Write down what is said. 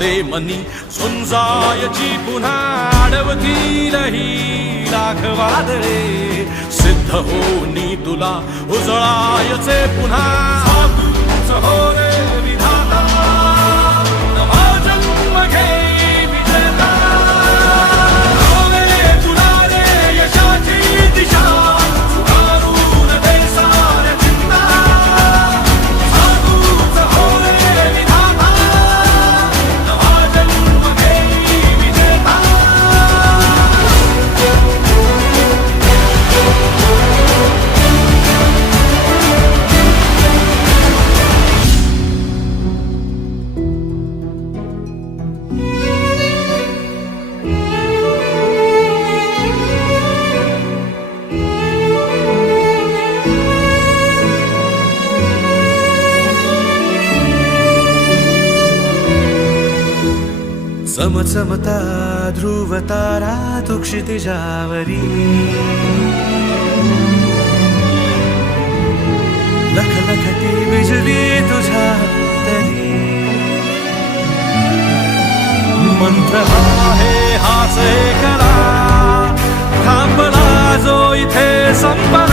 दे मनी झुंजायची पुन्हा अडवतील ही लाख वादळे सिद्ध होनी तुला उजळायचे पुन्हा साधूच हो रे विधाता नवा जन्म घे विजेता हो रे तुला रे यशाची दिशा सुधारून दे साऱ्या चिंता साधूच हो रे विधाता नवा जन्म घे विजेता चमचमता ध्रुव तारा तू क्षितिजावरी लखलखती बिजली तुझ्या तरी मंत्र आहे हाच एकला थांबला जो इथे संपा